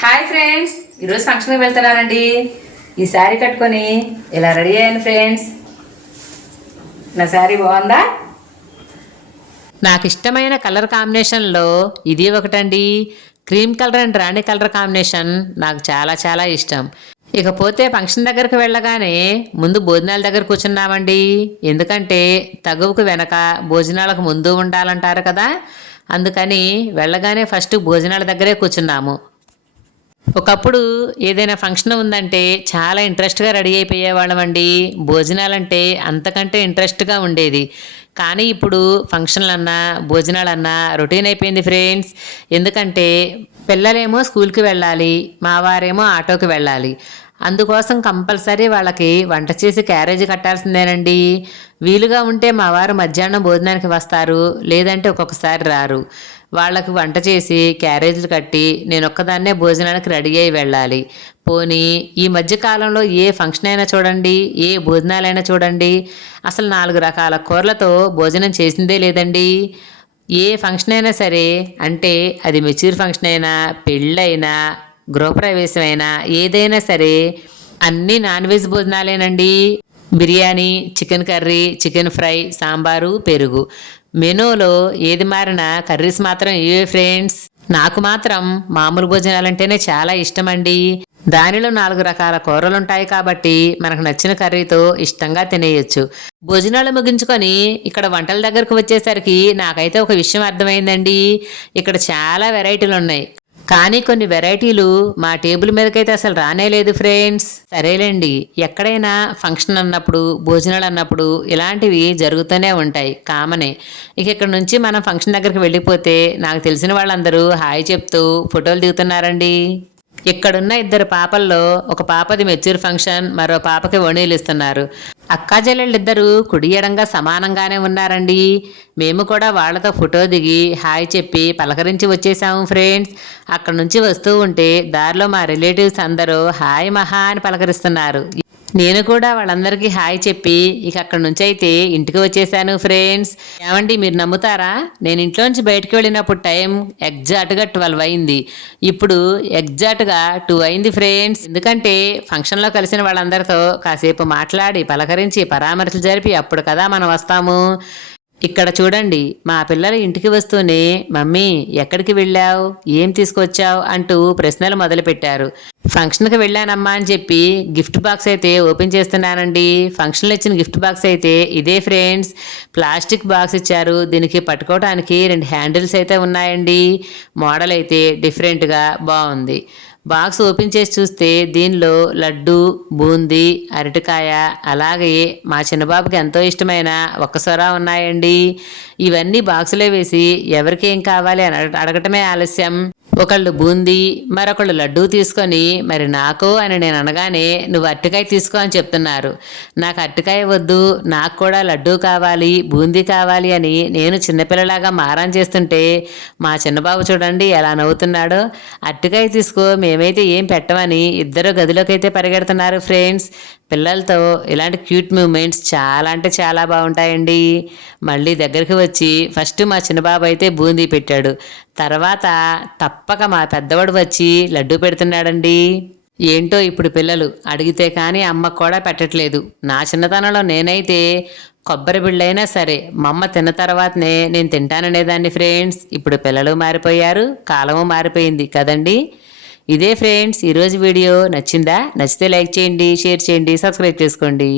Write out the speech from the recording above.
Hi friends ఈరోజు ఫంక్షన్కి వెళ్తున్నానండి. ఈ శారీ కట్టుకొని ఇలా రెడీ అయ్యాను ఫ్రెండ్స్? నా శారీ బాగుందా? నాకు ఇష్టమైన కలర్ కాంబినేషన్లో ఇది ఒకటండి. క్రీమ్ కలర్ అండ్ రాణి కలర్ కాంబినేషన్ నాకు చాలా చాలా ఇష్టం. ఇకపోతే ఫంక్షన్ దగ్గరకు వెళ్ళగానే ముందు భోజనాల దగ్గర కూర్చున్నామండి. ఎందుకంటే తగువుకు వెనక భోజనాలకు ముందు ఉండాలంటారు కదా? అందుకని వెళ్ళగానే ఫస్ట్ భోజనాల దగ్గరే కూర్చున్నాము. ఒకప్పుడు ఏదైనా ఫంక్షన్ ఉందంటే చాలా ఇంట్రెస్ట్గా రెడీ అయిపోయేవాళ్ళం అండి భోజనాలంటే అంతకంటే ఇంట్రెస్ట్గా ఉండేది. కానీ ఇప్పుడు ఫంక్షన్లన్నా భోజనాలన్నా రొటీన్ అయిపోయింది ఫ్రెండ్స్. ఎందుకంటే పిల్లలేమో స్కూల్కి వెళ్ళాలి మా వారేమో ఆటోకి వెళ్ళాలి. అందుకోసం కంపల్సరీ వాళ్ళకి వంట చేసి క్యారేజ్ కట్టాల్సిందేనండి. వీలుగా ఉంటే మా వారు మధ్యాహ్నం భోజనానికి వస్తారు లేదంటే ఒక్కొక్కసారి రారు. వాళ్ళకు వంట చేసి క్యారేజీలు కట్టి నేను ఒక్కదాన్నే భోజనానికి రెడీ అయి వెళ్ళాలి. పోనీ ఈ మధ్యకాలంలో ఏ ఫంక్షన్ అయినా చూడండి ఏ భోజనాలైనా చూడండి. అసలు నాలుగు రకాల కూరలతో భోజనం చేసిందే లేదండి. ఏ ఫంక్షన్ అయినా సరే అంటే అది మెచ్యూర్ ఫంక్షన్ అయినా పెళ్ళైనా గృహప్రవేశం అయినా ఏదైనా సరే అన్నీ non veg భోజనాలేనండి. Biryani chicken curry chicken fry sambar పెరుగు. మెనూలో ఏది మారినా కర్రీస్ మాత్రం ఇవే ఫ్రెండ్స్. నాకు మాత్రం మామూలు భోజనాలంటేనే చాలా ఇష్టమండి. దానిలో నాలుగు రకాల కూరలు ఉంటాయి కాబట్టి మనకు నచ్చిన కర్రీతో ఇష్టంగా తినేయొచ్చు. భోజనాలు ముగించుకొని ఇక్కడ వంటల దగ్గరకు వచ్చేసరికి నాకైతే ఒక విషయం అర్థమైందండి. ఇక్కడ చాలా వెరైటీలు ఉన్నాయి కానీ కొన్ని వెరైటీలు మా టేబుల్ మీదకైతే అసలు రానే లేదు ఫ్రెండ్స్. సరేలేండి. ఎక్కడైనా ఫంక్షన్ అన్నప్పుడు భోజనాలు అన్నప్పుడు ఇలాంటివి జరుగుతూనే ఉంటాయి కామనే. ఇక ఇక్కడ నుంచి మనం ఫంక్షన్ దగ్గరికి వెళ్ళిపోతే నాకు తెలిసిన వాళ్ళందరూ హాయ్ చెప్తూ ఫోటోలు దిగుతున్నారండి. ఇక్కడున్న ఇద్దరు పాపల్లో ఒక పాపది మెచ్యూర్ ఫంక్షన్ మరో పాపకి వణీలు ఇస్తున్నారు. అక్కా చెల్లెళ్ళిద్దరూ కుడి ఎడంగా సమానంగానే ఉన్నారండి. మేము కూడా వాళ్ళతో ఫోటో దిగి హాయ్ చెప్పి పలకరించి వచ్చేసాము ఫ్రెండ్స్. అక్కడ నుంచి వస్తూ ఉంటే దారిలో మా రిలేటివ్స్ అందరూ హాయ్ మహా అని పలకరిస్తున్నారు. నేను కూడా వాళ్ళందరికీ హాయ్ చెప్పి ఇక అక్కడ నుంచి అయితే ఇంటికి వచ్చేసాను ఫ్రెండ్స్ ఏమండి మీరు నమ్ముతారా? నేను ఇంట్లోంచి బయటకు వెళ్ళినప్పుడు టైం ఎగ్జాక్ట్గా ట్వెల్వ్ అయింది. ఇప్పుడు ఎగ్జాక్ట్గా టూ అయింది ఫ్రెండ్స్ ఎందుకంటే ఫంక్షన్లో కలిసిన వాళ్ళందరితో కాసేపు మాట్లాడి పలకరించి పరామర్శలు జరిపి అప్పుడు కదా మనం వస్తాము. ఇక్కడ చూడండి మా పిల్లలు ఇంటికి వస్తూనే మమ్మీ ఎక్కడికి వెళ్ళావు? ఏం తీసుకొచ్చావు? అంటూ ప్రశ్నలు మొదలుపెట్టారు. ఫంక్షన్కి వెళ్ళానమ్మా అని చెప్పి గిఫ్ట్ బాక్స్ అయితే ఓపెన్ చేస్తున్నానండి ఫంక్షన్లో ఇచ్చిన గిఫ్ట్ బాక్స్ అయితే ఇదే ఫ్రెండ్స్. ప్లాస్టిక్ బాక్స్ ఇచ్చారు. దీనికి పట్టుకోవడానికి రెండు హ్యాండిల్స్ అయితే ఉన్నాయండి. మోడల్ అయితే డిఫరెంట్గా బాగుంది. బాక్స్ ఓపెన్ చేసి చూస్తే దీనిలో లడ్డు బూందీ అరటికాయ అలాగే మా చిన్నబాబుకి ఎంతో ఇష్టమైన ఒక్కసొర ఉన్నాయండి. ఇవన్నీ బాక్సులో వేసి ఎవరికి ఏం కావాలి అని అడగటమే ఆలస్యం. ఒకళ్ళు బూందీ మరొకళ్ళు లడ్డూ తీసుకొని మరి నాకు అని నేను అనగానే నువ్వు అరటికాయ తీసుకో అని చెప్తున్నారు. నాకు అరటికాయ వద్దు నాకు కూడా లడ్డూ కావాలి బూందీ కావాలి అని నేను చిన్నపిల్లలాగా మారం చేస్తుంటే మా చిన్నబాబు చూడండి ఎలా నవ్వుతున్నాడో. అరటికాయ తీసుకో మేమైతే ఏం పెట్టమని ఇద్దరు గదిలోకి అయితే పరిగెడుతున్నారు ఫ్రెండ్స్. పిల్లలతో ఇలాంటి క్యూట్ మూమెంట్స్ చాలా అంటే చాలా బాగుంటాయండి. మళ్ళీ దగ్గరికి వచ్చి ఫస్ట్ మా చిన్నబాబు అయితే బూందీ పెట్టాడు. తర్వాత తప్పక మా పెద్దవాడు వచ్చి లడ్డు పెడుతున్నాడండి. ఏంటో ఇప్పుడు పిల్లలు అడిగితే కానీ అమ్మ కూడా పెట్టట్లేదు. నా చిన్నతనంలో నేనైతే కొబ్బరి బిళ్ళైనా సరే మా అమ్మ తిన్న తర్వాతనే నేను తింటాననేదాన్ని ఫ్రెండ్స్. ఇప్పుడు పిల్లలు మారిపోయారు కాలము మారిపోయింది కదండీ. ఇదే ఫ్రెండ్స్ ఈరోజు వీడియో నచ్చిందా? నచ్చితే లైక్ చేయండి షేర్ చేయండి సబ్స్క్రైబ్ చేసుకోండి.